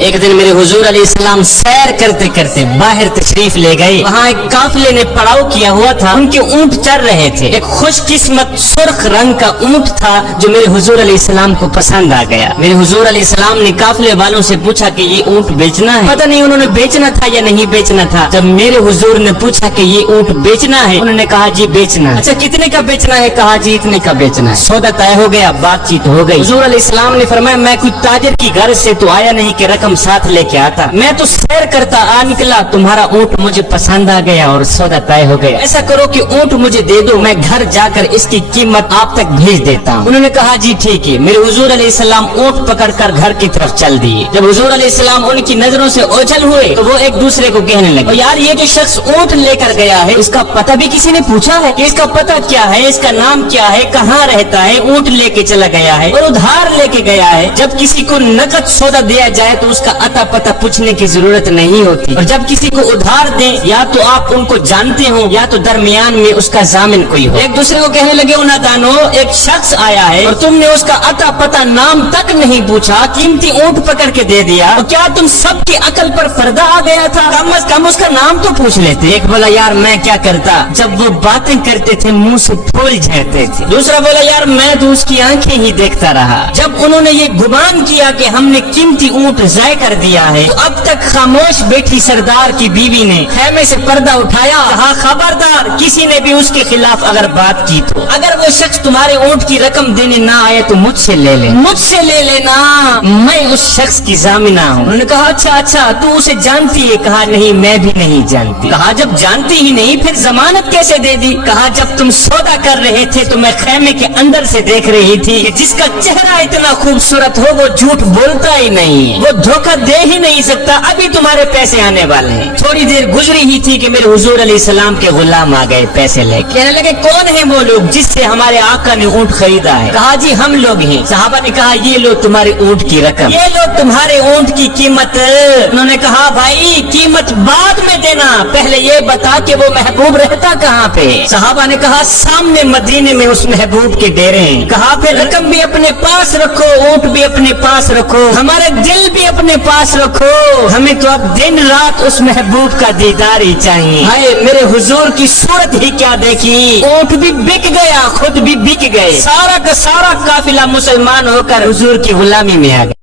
ایک دن میرے حضور علیہ السلام سیر کرتے کرتے باہر تشریف لے گئے. وہاں ایک قافلے نے پڑاؤ کیا ہوا تھا, ان کے اونٹ چر رہے تھے. ایک خوش قسمت سرخ رنگ کا اونٹ تھا جو میرے حضور علیہ السلام کو پسند آ گیا. میرے حضور علیہ السلام نے قافلے والوں سے پوچھا کہ یہ اونٹ بیچنا ہے. پتہ نہیں انہوں نے بیچنا تھا یا نہیں بیچنا تھا. جب میرے حضور نے پوچھا کہ یہ اونٹ بیچنا ہے, انہوں نے کہا جی بیچنا ہے. اچھا کتنے کا بیچنا ہے؟ کہا جی اتنے کا بیچنا ہے. سودا طے ہو گیا, بات چیت ہو گئی. حضور علیہ السلام نے فرمایا میں کوئی تاجر کی گھر سے تو آیا نہیں کہ رقم ساتھ لے کے آتا, میں تو سیر کرتا آ نکلا, تمہارا اونٹ مجھے پسند آ گیا اور سودا طے ہو گیا. ایسا کرو کہ اونٹ مجھے دے دو, میں گھر جا کر اس کی قیمت آپ تک بھیج دیتا ہوں. انہوں نے کہا جی ٹھیک ہے. میرے حضور علیہ السلام اونٹ پکڑ کر گھر کی طرف چل دیے. جب حضور علیہ السلام ان کی نظروں سے اوجھل ہوئے تو وہ ایک دوسرے کو کہنے لگے یار یہ جو شخص اونٹ لے کر گیا ہے اس کا پتہ بھی کسی نے پوچھا ہے کہ اس کا پتہ کیا ہے, اس کا نام کیا ہے, کہاں رہتا ہے؟ اونٹ لے کے چلا گیا ہے اور ادھار لے کے گیا ہے. جب کسی کو نقد سودا دیا جائے تو اس کا اتا پتہ پوچھنے کی ضرورت نہیں ہوتی, اور جب کسی کو ادھار دیں یا تو آپ ان کو جانتے ہو یا تو درمیان میں اس کا ضامن کوئی ہو. ایک دوسرے کو کہنے لگے نادانو, ایک شخص آیا ہے اور تم نے اس کا اتا پتہ نام تک نہیں پوچھا, قیمتی اونٹ پکڑ کے دے دیا, اور کیا تم سب کی عقل پر پردہ آ گیا تھا؟ کم از کم اس کا نام تو پوچھ لیتے. ایک بولا یار میں کیا کرتا, جب وہ باتیں کرتے تھے منہ سے پھول جھڑتے تھے. دوسرا بولا یار میں تو اس کی آنکھیں ہی دیکھتا رہا. جب انہوں نے یہ گمان کیا کہ ہم نے قیمتی اونٹ ضائع کر دیا ہے تو اب تک خاموش بیٹھی سردار کی بیوی نے خیمے سے پردہ اٹھایا, کہا خبردار کسی نے بھی اس کے خلاف اگر بات کی تو اگر وہ شخص تمہارے اونٹ کی رقم دینے نہ آئے تو مجھ سے لے لے, مجھ سے لے لینا, میں اس شخص کی ضامنہ ہوں. انہوں نے کہا اچھا تو اسے جانتی ہے؟ کہا نہیں میں بھی نہیں جانتی. کہا جب جانتی ہی نہیں پھر ضمانت کیسے دے دی؟ کہا جب تم سودا کر رہے تھے تو میں خیمے کے اندر سے دیکھ رہی تھی کہ جس کا چہرہ اتنا خوبصورت ہو وہ جھوٹ بولتا ہی نہیں, وہ دھوکہ دے ہی نہیں سکتا. ابھی تمہارے پیسے آنے والے ہیں. تھوڑی دیر گزری ہی تھی کہ میرے حضور علیہ السلام کے غلام آ گئے پیسے لے کے. کہنے لگے کون ہیں وہ لوگ جس سے ہمارے آقا نے اونٹ خریدا ہے؟ کہا جی ہم لوگ ہیں. صحابہ نے کہا یہ لو تمہارے اونٹ کی رقم, یہ لو تمہارے اونٹ کی قیمت. انہوں نے کہا بھائی قیمت بعد میں دینا, پہلے یہ بتا کہ وہ محبوب رہتا کہاں پہ؟ صحابہ نے کہا سامنے مدینے میں اس محبوب کے ڈیرے ہیں. کہا پھر رقم بھی اپنے پاس رکھو, اونٹ بھی اپنے پاس رکھو, ہمارا دل بھی اپنے پاس رکھو, ہمیں تو اب دن رات اس محبوب کا دیدار ہی چاہیے. ہائے میرے حضور کی صورت ہی کیا دیکھی, اونٹ بھی بک گیا, خود بھی بک گئے, سارا کا سارا قافلہ مسلمان ہو کر حضور کی غلامی میں آ گیا.